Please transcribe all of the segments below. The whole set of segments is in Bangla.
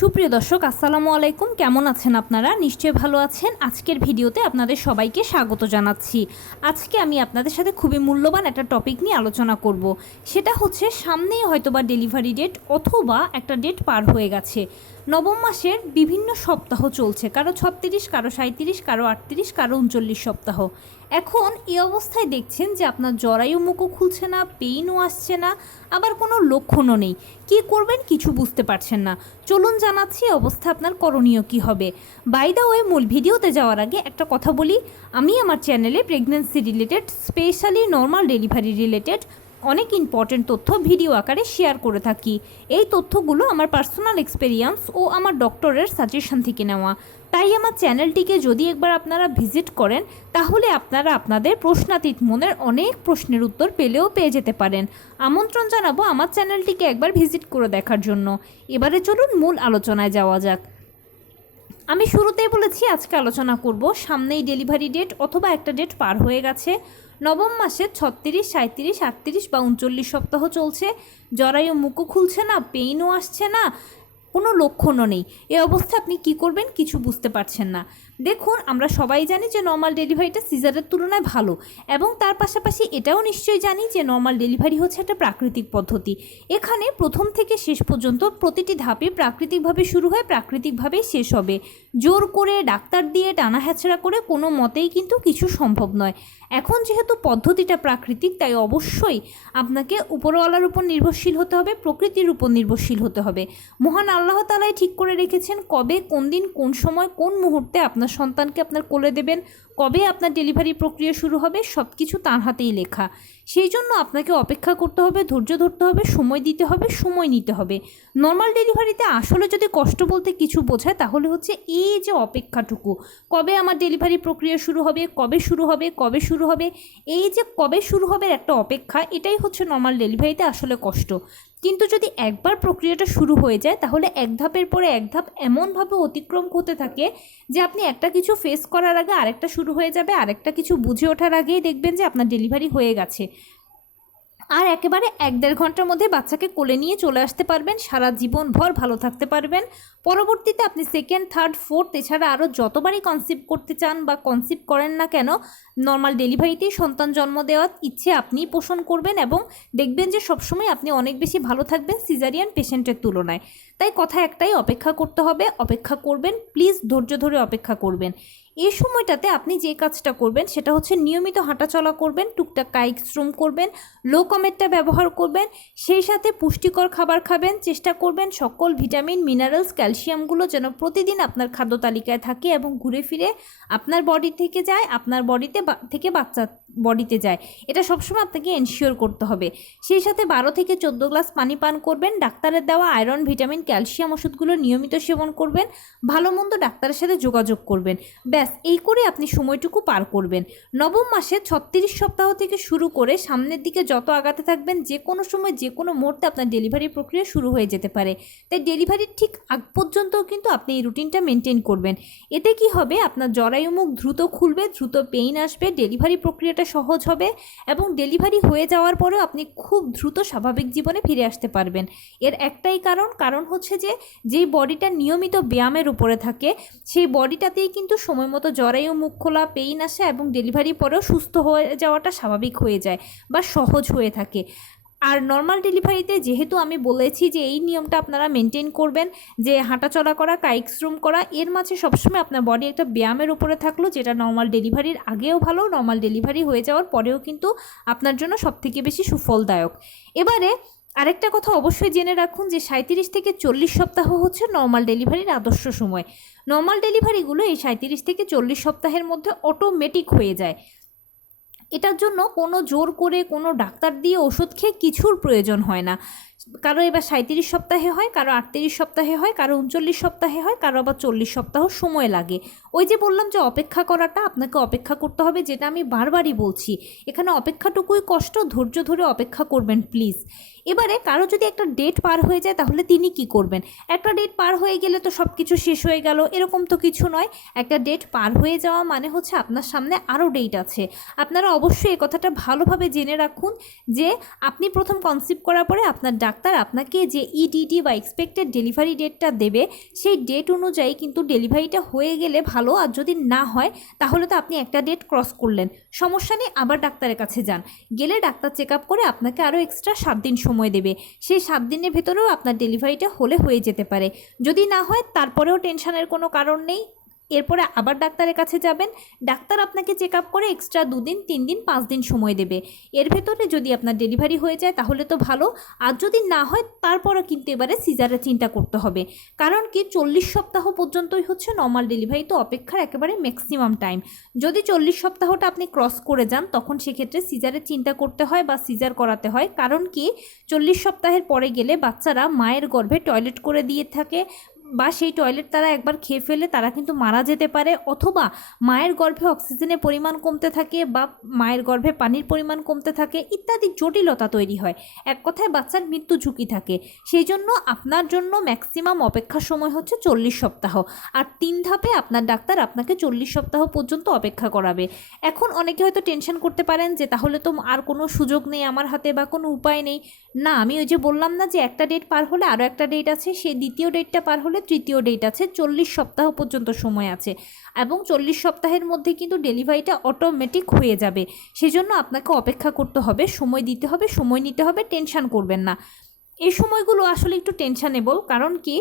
সুপ্রিয় দর্শক আসসালামু আলাইকুম, কেমন আছেন আপনারা? নিশ্চয়ই ভালো আছেন। আজকের ভিডিওতে আপনাদের সবাইকে স্বাগত জানাচ্ছি। আজকে আমি আপনাদের সাথে খুবই মূল্যবান একটা টপিক নিয়ে আলোচনা করব। সেটা হচ্ছে সামনেই হয়তোবা ডেলিভারি ডেট অথবা একটা ডেট পার হয়ে গেছে। নবম মাসের বিভিন্ন সপ্তাহ চলছে, কারো 36, কারো 37, কারো 38, কারো 39 সপ্তাহ। এখন এই অবস্থায় দেখছেন যে আপনার জরায়ু মুখও খুলছে না, পেইনও আসছে না, আবার কোনো লক্ষণও নেই। কি করবেন কিছু বুঝতে পারছেন না। চলুন জানাচ্ছি অবস্থা আপনার করণীয় কি হবে। বাই দ্য ওয়ে, মূল ভিডিওতে যাওয়ার আগে একটা কথা বলি, আমি আমার চ্যানেলে pregnancy related, specially normal delivery related অনেক ইম্পর্টেন্ট তথ্য ভিডিও আকারে শেয়ার করে থাকি। এই তথ্যগুলো আমার পার্সোনাল এক্সপেরিয়েন্স ও আমার ডক্টরের সাজেশন থেকে নেওয়া। তাই আমার চ্যানেলটিকে যদি একবার আপনারা ভিজিট করেন তাহলে আপনারা আপনাদের প্রশ্নাতীত মনের অনেক প্রশ্নের উত্তর পেয়ে যেতে পারেন। আমন্ত্রণ জানাবো আমার চ্যানেলটিকে একবার ভিজিট করে দেখার জন্য। এবারে চলুন মূল আলোচনায় যাওয়া যাক। আমি শুরুতেই বলেছি আজকে আলোচনা করব সামনেই ডেলিভারি ডেট অথবা একটা ডেট পার হয়ে গেছে। নবম মাসে 36, 37, 38 বা 39 সপ্তাহ চলছে। জরায়ু মুখও খুলছে না, পেইনও আসছে না, কোনো লক্ষণও নেই। এই অবস্থায় আপনি কি করবেন কিছু বুঝতে পারছেন না। দেখুন, আমরা সবাই জানি যে নর্মাল ডেলিভারিটা সিজারের তুলনায় ভালো, এবং তার পাশাপাশি এটাও নিশ্চয়ই জানি যে নর্মাল ডেলিভারি হচ্ছে একটা প্রাকৃতিক পদ্ধতি। এখানে প্রথম থেকে শেষ পর্যন্ত প্রতিটি ধাপে প্রাকৃতিকভাবে শুরু হয়ে প্রাকৃতিকভাবেই শেষ হবে। জোর করে ডাক্তার দিয়ে টানা হ্যাচড়া করে কোনো মতেই কিন্তু কিছু সম্ভব নয়। এখন যেহেতু পদ্ধতিটা প্রাকৃতিক, তাই অবশ্যই আপনাকে উপরওয়ালার উপর নির্ভরশীল হতে হবে, প্রকৃতির উপর নির্ভরশীল হতে হবে। মহান আল্লাহ তাআলাই ঠিক করে রেখেছেন কবে, কোন দিন, কোন সময়, কোন মুহূর্তে আপনার সন্তানকে আপনার কোলে দেবেন, কবে আপনার ডেলিভারি প্রক্রিয়া শুরু হবে, সব কিছু তার হাতেই লেখা। সেই জন্য আপনাকে অপেক্ষা করতে হবে, ধৈর্য ধরতে হবে, সময় দিতে হবে, সময় নিতে হবে। নর্মাল ডেলিভারিতে আসলে যদি কষ্ট বলতে কিছু বোঝায় তাহলে হচ্ছে এই যে অপেক্ষাটুকু, কবে আমার ডেলিভারি প্রক্রিয়া শুরু হবে, কবে শুরু হবে, কবে শুরু হবে, এই যে কবে শুরু হবে একটা অপেক্ষা, এটাই হচ্ছে নর্মাল ডেলিভারিতে আসলে কষ্ট। কিন্তু যদি একবার প্রক্রিয়াটা শুরু হয়ে যায় তাহলে এক ধাপের পরে এক ধাপ এমনভাবে অতিক্রম হতে থাকে যে আপনি একটা কিছু ফেস করার আগে আরেকটা শুরু হয়ে যাবে, আরেকটা কিছু বুঝে ওঠার আগেই দেখবেন যে আপনার ডেলিভারি হয়ে গেছে। আর একেবারে 1-1.5 ঘন্টার মধ্যে বাচ্চাকে কোলে নিয়ে চলে আসতে পারবেন, সারা জীবনভর ভালো থাকতে পারবেন। পরবর্তীতে আপনি সেকেন্ড, থার্ড, ফোর্থ এছাড়া আরও যতবারই কনসিভ করতে চান বা কনসিভ করেন না কেন, নর্মাল ডেলিভারিতেই সন্তান জন্ম দেওয়ার ইচ্ছে আপনিই পোষণ করবেন, এবং দেখবেন যে সবসময় আপনি অনেক বেশি ভালো থাকবেন সিজারিয়ান পেশেন্টের তুলনায়। তাই কথা একটাই, অপেক্ষা করতে হবে, অপেক্ষা করবেন, প্লিজ ধৈর্য ধরে অপেক্ষা করবেন। এই সময়টাতে আপনি যে কাজটা করবেন সেটা হচ্ছে নিয়মিত হাঁটাচলা করবেন, টুকটাক কায়িক শ্রম করবেন, লো কমেটটা ব্যবহার করবেন, সেই সাথে পুষ্টিকর খাবার খাবেন। চেষ্টা করবেন সকল ভিটামিন, মিনারেলস, ক্যালসিয়ামগুলো যেন প্রতিদিন আপনার খাদ্য তালিকায় থাকে এবং ঘুরে ফিরে আপনার বডি থেকে যায়, আপনার বডিতে থেকে বাচ্চার বডিতে যায়। এটা সবসময় আপনাকে এনশিওর করতে হবে। সেই সাথে 12 থেকে 14 গ্লাস পানি পান করবেন। ডাক্তারের দেওয়া আয়রন, ভিটামিন, ক্যালসিয়াম ওষুধগুলো নিয়মিত সেবন করবেন। ভালো মন্দ ডাক্তারের সাথে যোগাযোগ করবেন। ব্যাস, এই করে আপনি সময়টুকু পার করবেন। নবম মাসে 36 সপ্তাহ থেকে শুরু করে সামনের দিকে যত আগাতে থাকবেন, যে কোনো সময় যে কোনো মুহূর্তে আপনার ডেলিভারি প্রক্রিয়া শুরু হয়ে যেতে পারে। তাই ডেলিভারির ঠিক আগ পর্যন্তও কিন্তু আপনি এই রুটিনটা মেনটেন করবেন। এতে কি হবে, আপনার জরায়ু মুখ দ্রুত খুলবে, দ্রুত পেইন আসবে, ডেলিভারি প্রক্রিয়াটা সহজ হবে, এবং ডেলিভারি হয়ে যাওয়ার পরেও আপনি খুব দ্রুত স্বাভাবিক জীবনে ফিরে আসতে পারবেন। এর একটাই কারণ হচ্ছে যে যেই বডিটা নিয়মিত ব্যায়ামের উপরে থাকে সেই বডিটাতেই কিন্তু সময় মতো জরায়ু মুখ খোলা, পেইন আসে, এবং ডেলিভারি পরেও সুস্থ হয়ে যাওয়াটা স্বাভাবিক হয়ে যায় বা সহজ হয়ে থাকে। আর নর্মাল ডেলিভারিতে যেহেতু আমি বলেছি যে এই নিয়মটা আপনারা মেনটেন করবেন, যে হাঁটাচলা করা, কায়িক শ্রম করা, এর মাঝে সবসময় আপনার বডি একটা ব্যায়ামের উপরে থাকলো, যেটা নর্মাল ডেলিভারির আগেও ভালো, নর্মাল ডেলিভারি হয়ে যাওয়ার পরেও কিন্তু আপনার জন্য সবথেকে বেশি সুফলদায়ক। এবারে আরেকটা কথা অবশ্যই জেনে রাখুন যে 37 থেকে 40 সপ্তাহ হচ্ছে নর্মাল ডেলিভারির আদর্শ সময়। নর্মাল ডেলিভারিগুলো এই 37 থেকে 40 সপ্তাহের মধ্যে অটোমেটিক হয়ে যায়। এটার জন্য কোনো জোর করে কোনো ডাক্তার দিয়ে ওষুধ খেয়ে কিছুর প্রয়োজন হয় না। কারো এবার 37 সপ্তাহে হয়, কারো 38 সপ্তাহে হয়, কারো 39 সপ্তাহে হয়, কারো আবার 40 সপ্তাহ সময় লাগে। ওই যে বললাম যে অপেক্ষা করাটা, আপনাকে অপেক্ষা করতে হবে, যেটা আমি বারবারই বলছি। এখানে অপেক্ষাটুকুই কষ্ট, ধৈর্য ধরে অপেক্ষা করবেন প্লিজ। এবারে কারো যদি একটা ডেট পার হয়ে যায় তাহলে তিনি কি করবেন? একটা ডেট পার হয়ে গেলে তো সব কিছু শেষ হয়ে গেল, এরকম তো কিছু নয়। একটা ডেট পার হয়ে যাওয়া মানে হচ্ছে আপনার সামনে আরও ডেট আছে। আপনারা অবশ্যই এই কথাটা ভালোভাবে জেনে রাখুন যে আপনি প্রথম কনসিভ করার পরে আপনার ডাক্তার আপনাকে যে ইডিডি বা এক্সপেক্টেড ডেলিভারি ডেটটা দেবে সেই ডেট অনুযায়ী কিন্তু ডেলিভারিটা হয়ে গেলে ভালো, আর যদি না হয় তাহলে তো আপনি একটা ডেট ক্রস করলেন, সমস্যা নেই, আবার ডাক্তারের কাছে যান। গেলে ডাক্তার চেক আপ করে আপনাকে আরও এক্সট্রা 7 দিন সময় দেবে। সেই 7 দিনের ভেতরেও আপনার ডেলিভারিটা হয়ে যেতে পারে। যদি না হয় তারপরেও টেনশনের কোনো কারণ নেই, এরপরে আবার ডাক্তারের কাছে যাবেন, ডাক্তার আপনাকে চেক আপ করে এক্সট্রা 2 দিন 3 দিন 5 দিন সময় দেবে। এর ভেতরে যদি আপনার ডেলিভারি হয়ে যায় তাহলে তো ভালো, আর যদি না হয় তারপরও কিন্তু এবারে সিজারের চিন্তা করতে হবে। কারণ কি 40 সপ্তাহ পর্যন্তই হচ্ছে নর্মাল ডেলিভারি, তো অপেক্ষার একেবারে ম্যাক্সিমাম টাইম। যদি 40 সপ্তাহটা আপনি ক্রস করে যান তখন সেক্ষেত্রে সিজারের চিন্তা করতে হয় বা সিজার করাতে হয়। কারণ কি 40 সপ্তাহের পরে গেলে বাচ্চারা মায়ের গর্ভে টয়লেট করে দিয়ে থাকে, বা সেই টয়লেট তারা একবার খেয়ে ফেলে তারা কিন্তু মারা যেতে পারে, অথবা মায়ের গর্ভে অক্সিজেনের পরিমাণ কমতে থাকে, বা মায়ের গর্ভে পানির পরিমাণ কমতে থাকে, ইত্যাদি জটিলতা তৈরি হয়। এক কথায় বাচ্চার মৃত্যু ঝুঁকি থাকে। সেই জন্য আপনার জন্য ম্যাক্সিমাম অপেক্ষার সময় হচ্ছে 40 সপ্তাহ, আর 3 ধাপে আপনার ডাক্তার আপনাকে 40 সপ্তাহ পর্যন্ত অপেক্ষা করাবে। এখন অনেকে হয়তো টেনশন করতে পারেন যে তাহলে তো আর কোনো সুযোগ নেই আমার হাতে বা কোনো উপায় নেই। না, আমি ওই যে বললাম না যে একটা ডেট পার হলে আরও একটা ডেট আছে, সেই দ্বিতীয় ডেটটা পার হলে তৃতীয় ডেট আছে, 40 সপ্তাহ পর্যন্ত সময় আছে, এবং 40 সপ্তাহের মধ্যে কিন্তু ডেলিভারিটা অটোমেটিক হয়ে যাবে। সেজন্য আপনাকে অপেক্ষা করতে হবে, সময় দিতে হবে, সময় নিতে হবে, টেনশন করবেন না। এই সময়গুলো আসলে একটু টেনশনেবল, কারণ কি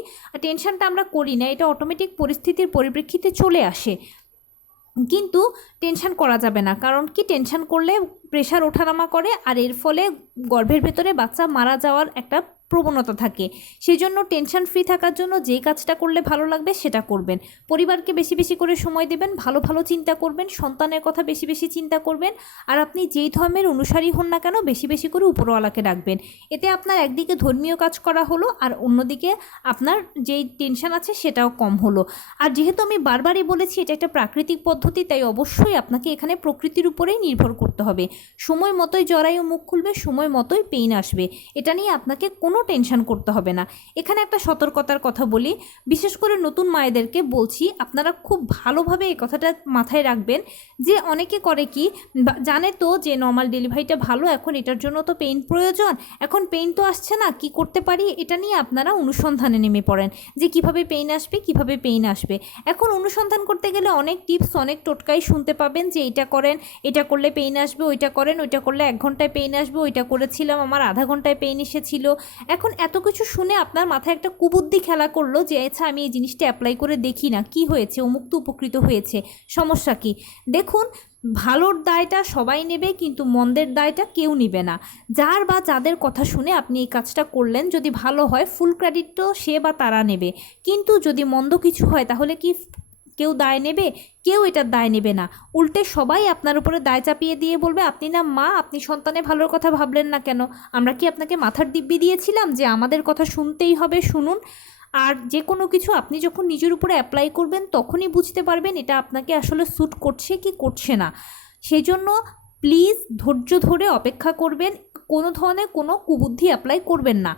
টেনশনটা আমরা করি না, এটা অটোমেটিক পরিস্থিতির পরিপ্রেক্ষিতে চলে আসে, কিন্তু টেনশন করা যাবে না। কারণ কি টেনশন করলে প্রেশার ওঠানামা করে, আর এর ফলে গর্ভের ভেতরে বাচ্চা মারা যাওয়ার একটা প্রবণতা থাকে। সেই জন্য টেনশন ফ্রি থাকার জন্য যেই কাজটা করলে ভালো লাগবে সেটা করবেন। পরিবারকে বেশি বেশি করে সময় দেবেন, ভালো ভালো চিন্তা করবেন, সন্তানের কথা বেশি বেশি চিন্তা করবেন, আর আপনি যেই ধর্মের অনুসারী হন না কেন বেশি বেশি করে উপরওয়ালাকে ডাকবেন। এতে আপনার একদিকে ধর্মীয় কাজ করা হলো, আর অন্যদিকে আপনার যেই টেনশন আছে সেটাও কম হলো। আর যেহেতু আমি বারবারই বলেছি এটা একটা প্রাকৃতিক পদ্ধতি, তাই অবশ্যই আপনাকে এখানে প্রকৃতির উপরেই নির্ভর করতে হবে। সময় মতোই জরায়ু মুখ খুলবে, সময় মতোই পেইন আসবে, এটা নিয়ে আপনাকে কোনো টেনশন করতে হবে না। এখানে একটা সতর্কতার কথা বলি, বিশেষ করে নতুন মায়েদেরকে বলছি, আপনারা খুব ভালোভাবে এই কথাটা মাথায় রাখবেন যে অনেকে করে কি জানে তো যে নর্মাল ডেলিভারিটা ভালো, এখন এটার জন্য তো পেইন প্রয়োজন, এখন পেইন তো আসছে না, কি করতে পারি, এটা নিয়ে আপনারা অনুসন্ধানে নেমে পড়েন যে কিভাবে পেইন আসবে, কিভাবে পেইন আসবে। এখন অনুসন্ধান করতে গেলে অনেক টিপস, অনেক টোটকাই শুনতে পাবেন যে এটা করেন, এটা করলে পেইন আসবে, ওইটা করেন, ওইটা করলে 1 ঘন্টায় পেইন আসবে, ওইটা করেছিলাম আমার আধা ঘন্টায় পেইন এসেছিল। এখন এত কিছু শুনে আপনার মাথায় একটা কুবুদ্ধি খেলা করলো যে আচ্ছা আমি এই জিনিসটা অ্যাপ্লাই করে দেখি না, কি হয়েছে, অমুক তো উপকৃত হয়েছে, সমস্যা কি। দেখুন, ভালোর দায়টা সবাই নেবে, কিন্তু মন্দের দায়টা কেউ নেবে না। যার বা যাদের কথা শুনে আপনি এই কাজটা করলেন, যদি ভালো হয় ফুল ক্রেডিট তো সে বা তারা নেবে, কিন্তু যদি মন্দ কিছু হয় তাহলে কি কেউ দায় নেবে? কেউ এটার দায় নেবে না, উল্টে সবাই আপনার উপরে দায় চাপিয়ে দিয়ে বলবে আপনি না মা, আপনি সন্তানের ভালোর কথা ভাবলেন না কেন? আমরা কি আপনাকে মাথার দিব্যি দিয়েছিলাম যে আমাদের কথা শুনতেই হবে? শুনুন। আর যে কোনো কিছু আপনি যখন নিজের উপরে অ্যাপ্লাই করবেন তখনই বুঝতে পারবেন এটা আপনাকে আসলে স্যুট করছে কি করছে না। সেই জন্য প্লিজ ধৈর্য ধরে অপেক্ষা করবেন, কোনো ধরনের কোনো কুবুদ্ধি অ্যাপ্লাই করবেন না।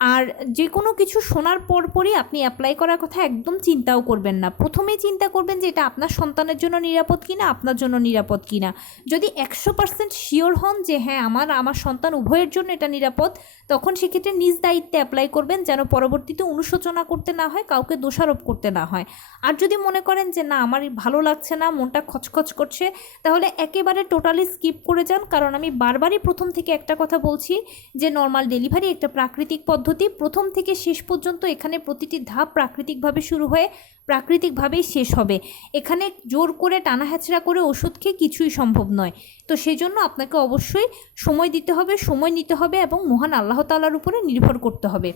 আর যে কোনো কিছু শোনার পরপরই আপনি অ্যাপ্লাই করার কথা একদম চিন্তাও করবেন না। প্রথমেই চিন্তা করবেন যে এটা আপনার সন্তানের জন্য নিরাপদ কিনা, আপনার জন্য নিরাপদ কিনা। যদি 100% শিওর হন যে হ্যাঁ আমার সন্তান উভয়ের জন্য এটা নিরাপদ, তখন সেক্ষেত্রে নিজ দায়িত্বে অ্যাপ্লাই করবেন, যেন পরবর্তীতে অনুশোচনা করতে না হয়, কাউকে দোষারোপ করতে না হয়। আর যদি মনে করেন যে না আমার ভালো লাগছে না, মনটা খচখচ করছে, তাহলে একেবারে টোটালি স্কিপ করে যান। কারণ আমি বারবারই প্রথম থেকে একটা কথা বলছি যে নর্মাল ডেলিভারি একটা প্রাকৃতিক পদ্ধতি, প্রথম থেকে শেষ পর্যন্ত এখানে প্রতিটি ধাপ প্রাকৃতিকভাবে শুরু হয়ে প্রাকৃতিকভাবেই শেষ হবে। এখানে জোর করে টানা হ্যাচড়া করে ওষুধ খেয়ে কিছুই সম্ভব নয়। তো সেই জন্য আপনাকে অবশ্যই সময় দিতে হবে, সময় নিতে হবে, এবং মহান আল্লাহ তাআলার উপরে নির্ভর করতে হবে।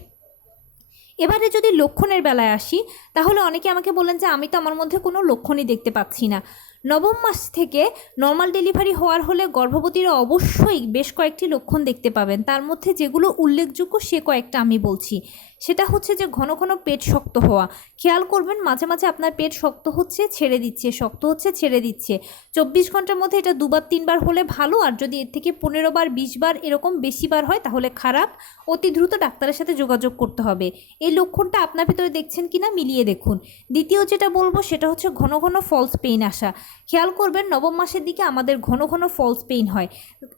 এবারে যদি লক্ষণের বেলায় আসি, তাহলে অনেকে আমাকে বলেন যে আমি তো আমার মধ্যে কোনো লক্ষণই দেখতে পাচ্ছি না। 9ম মাস থেকে নর্মাল ডেলিভারি হওয়ার হলে গর্ভবতীরা অবশ্যই বেশ কয়েকটি লক্ষণ দেখতে পাবেন, তার মধ্যে যেগুলো উল্লেখযোগ্য সে কয়েকটা আমি বলছি। সেটা হচ্ছে যে ঘন ঘন পেট শক্ত হওয়া। খেয়াল করবেন মাঝে মাঝে আপনার পেট শক্ত হচ্ছে ছেড়ে দিচ্ছে, শক্ত হচ্ছে ছেড়ে দিচ্ছে। 24 ঘন্টার মধ্যে এটা 2 বার 3 বার হলে ভালো, আর যদি এর থেকে 15 বার 20 বার এরকম বেশি বার হয় তাহলে খারাপ। অতি দ্রুত ডাক্তারের সাথে যোগাযোগ করতে হবে। এই লক্ষণটা আপনার ভিতরে দেখছেন কিনা মিলিয়ে দেখুন। দ্বিতীয় যেটা বলবো সেটা হচ্ছে ঘন ঘন ফলস পেইন আসা। খেয়াল করবেন নবম মাসের দিকে আমাদের ঘন ঘন ফলস পেইন হয়।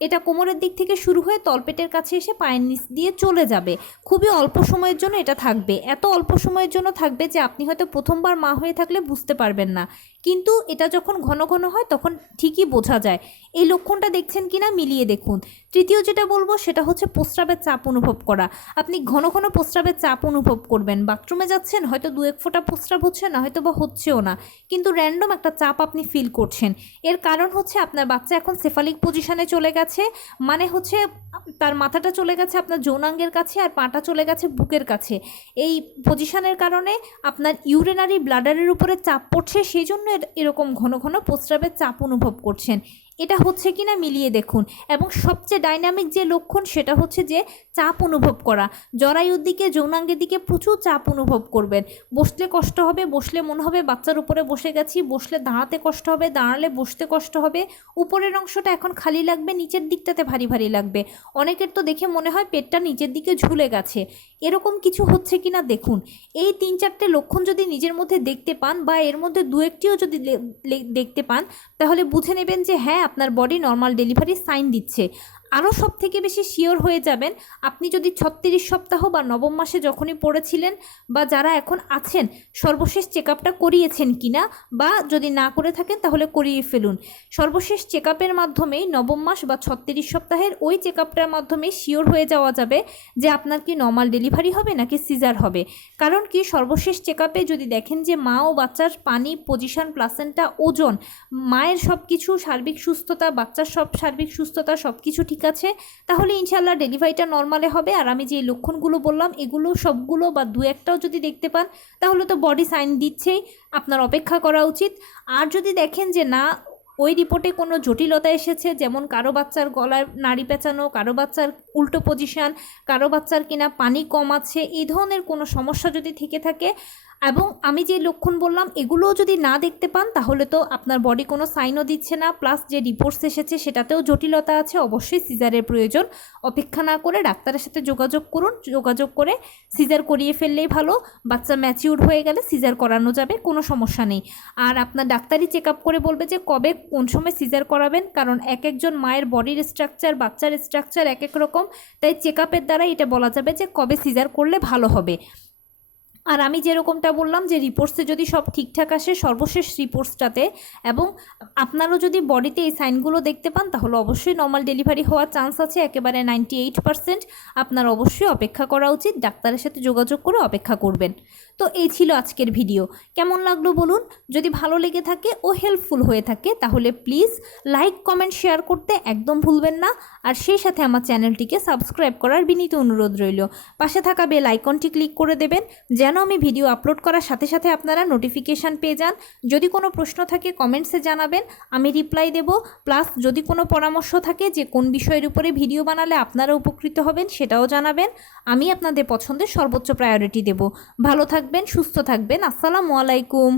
এটা কোমরের দিক থেকে শুরু হয়ে তলপেটের কাছে এসে পায়ের নিচ দিয়ে চলে যাবে। খুবই অল্প সময়ের জন্য এটা থাকবে, এত অল্প সময়ের জন্য থাকবে যে আপনি হয়তো প্রথমবার মা হয়ে থাকলে বুঝতে পারবেন না, কিন্তু এটা যখন ঘন ঘন হয় তখন ঠিকই বোঝা যায়। এই লক্ষণটা দেখছেন কিনা মিলিয়ে দেখুন। তৃতীয় যেটা বলবো সেটা হচ্ছে প্রস্রাবের চাপ অনুভব করা। আপনি ঘন ঘন প্রস্রাবের চাপ অনুভব করবেন। বাথরুমে যাচ্ছেন, হয়তো 2-1 ফোঁটা প্রস্রাব হচ্ছে না, হয়তো বা হচ্ছেও না, কিন্তু র্যান্ডম একটা চাপ আপনি ফিল করছেন। এর কারণ হচ্ছে আপনার বাচ্চা এখন সেফালিক পজিশনে চলে গেছে, মানে হচ্ছে তার মাথাটা চলে গেছে আপনার যৌনাঙ্গের কাছে আর পাটা চলে গেছে বুকের কাছে। এই পজিশনের কারণে আপনার ইউরিনারি ব্লাডারের উপরে চাপ পড়ছে, সেই জন্য এরকম ঘন ঘন প্রস্রাবের চাপ অনুভব করছেন। এটা হচ্ছে কিনা মিলিয়ে দেখুন। এবং সবচেয়ে ডাইনামিক যে লক্ষণ সেটা হচ্ছে যে চাপ অনুভব করা। জরায়ুর দিকে যৌনাঙ্গের দিকে প্রচুর চাপ অনুভব করবেন। বসলে কষ্ট হবে, বসলে মনে হবে বাচ্চার উপরে বসে গেছি, বসলে দাঁড়াতে কষ্ট হবে, দাঁড়ালে বসতে কষ্ট হবে। উপরের অংশটা এখন খালি লাগবে, নিচের দিকটাতে ভারী ভারী লাগবে। অনেকের তো দেখে মনে হয় পেটটা নিচের দিকে ঝুলে গেছে। এরকম কিছু হচ্ছে কিনা দেখুন। এই 3-4টে লক্ষণ যদি নিজের মধ্যে দেখতে পান বা এর মধ্যে 2-1টিও যদি দেখতে পান তাহলে বুঝে নেবেন যে হ্যাঁ আপনার বডি নর্মাল ডেলিভারি সাইন দিচ্ছে। আরও সব থেকে বেশি শিওর হয়ে যাবেন আপনি যদি 36 সপ্তাহ বা নবম মাসে যখনই পড়েছিলেন বা যারা এখন আছেন সর্বশেষ চেক আপটা করিয়েছেন কিনা, বা যদি না করে থাকেন তাহলে করিয়ে ফেলুন। সর্বশেষ চেক আপের মাধ্যমেই নবম মাস বা 36 সপ্তাহের ওই চেক আপটার মাধ্যমে শিওর হয়ে যাওয়া যাবে যে আপনার কি নর্মাল ডেলিভারি হবে নাকি সিজার হবে। কারণ কি সর্বশেষ চেক আপে যদি দেখেন যে মা ও বাচ্চার পানি, পজিশন, প্লাসেন্টা, ওজন, মায়ের সব কিছু সার্বিক সুস্থতা, বাচ্চার সব সার্বিক সুস্থতা সব কিছু ঠিক আছে, তাহলে ইনশাল্লাহ ডেলিভারিটা নর্মালে হবে। আর আমি যে লক্ষণগুলো বললাম এগুলো সবগুলো বা 2-1টাও যদি দেখতে পান তাহলে তো বডি সাইন দিচ্ছেই, আপনার অপেক্ষা করা উচিত। আর যদি দেখেন যে না ওই রিপোর্টে কোনো জটিলতা এসেছে, যেমন কারো বাচ্চার গলায় নাড়ি পেঁচানো, কারো বাচ্চার উল্টো পজিশন, কারো বাচ্চার কিনা পানি কম আছে, এই ধরনের কোনো সমস্যা যদি থেকে থাকে এবং আমি যে লক্ষণ বললাম এগুলোও যদি না দেখতে পান তাহলে তো আপনার বডি কোনো সাইনও দিচ্ছে না, প্লাস যে রিপোর্টস এসেছে সেটাতেও জটিলতা আছে, অবশ্যই সিজারের প্রয়োজন। অপেক্ষা না করে ডাক্তারের সাথে যোগাযোগ করুন, যোগাযোগ করে সিজার করিয়ে ফেললেই ভালো। বাচ্চা ম্যাচিউর হয়ে গেলে সিজার করানো যাবে, কোনো সমস্যা নেই। আর আপনার ডাক্তারই চেক আপ করে বলবে যে কবে কোন সময় সিজার করাবেন, কারণ এক একজন মায়ের বডির স্ট্রাকচার, বাচ্চার স্ট্রাকচার এক এক রকম, তাই চেক আপের দ্বারাই এটা বলা যাবে যে কবে সিজার করলে ভালো হবে। আর আমি যেরকমটা বললাম যে রিপোর্টসে যদি সব ঠিকঠাক আসে সর্বশেষ রিপোর্টসটাতে, এবং আপনারও যদি বডিতে এই সাইনগুলো দেখতে পান তাহলে অবশ্যই নর্মাল ডেলিভারি হওয়ার চান্স আছে একেবারে 98%। আপনার অবশ্যই অপেক্ষা করা উচিত, ডাক্তারের সাথে যোগাযোগ করে অপেক্ষা করবেন। তো এই ছিল আজকের ভিডিও। কেমন লাগলো বলুন। যদি ভালো লেগে থাকে ও হেল্পফুল হয়ে থাকে তাহলে প্লিজ লাইক, কমেন্ট, শেয়ার করতে একদম ভুলবেন না। আর সেই সাথে আমার চ্যানেলটিকে সাবস্ক্রাইব করার বিনীত অনুরোধ রইল। পাশে থাকা বেল আইকনটি ক্লিক করে দেবেন যেন আমি ভিডিও আপলোড করার সাথে সাথে আপনারা নোটিফিকেশান পেয়ে যান। যদি কোনো প্রশ্ন থাকে কমেন্টসে জানাবেন, আমি রিপ্লাই দেব। প্লাস যদি কোনো পরামর্শ থাকে যে কোন বিষয়ের উপরে ভিডিও বানালে আপনারা উপকৃত হবেন সেটাও জানাবেন। আমি আপনাদের পছন্দের সর্বোচ্চ প্রায়োরিটি দেব। ভালো থাকবেন, সুস্থ থাকবেন। আসসালামু আলাইকুম।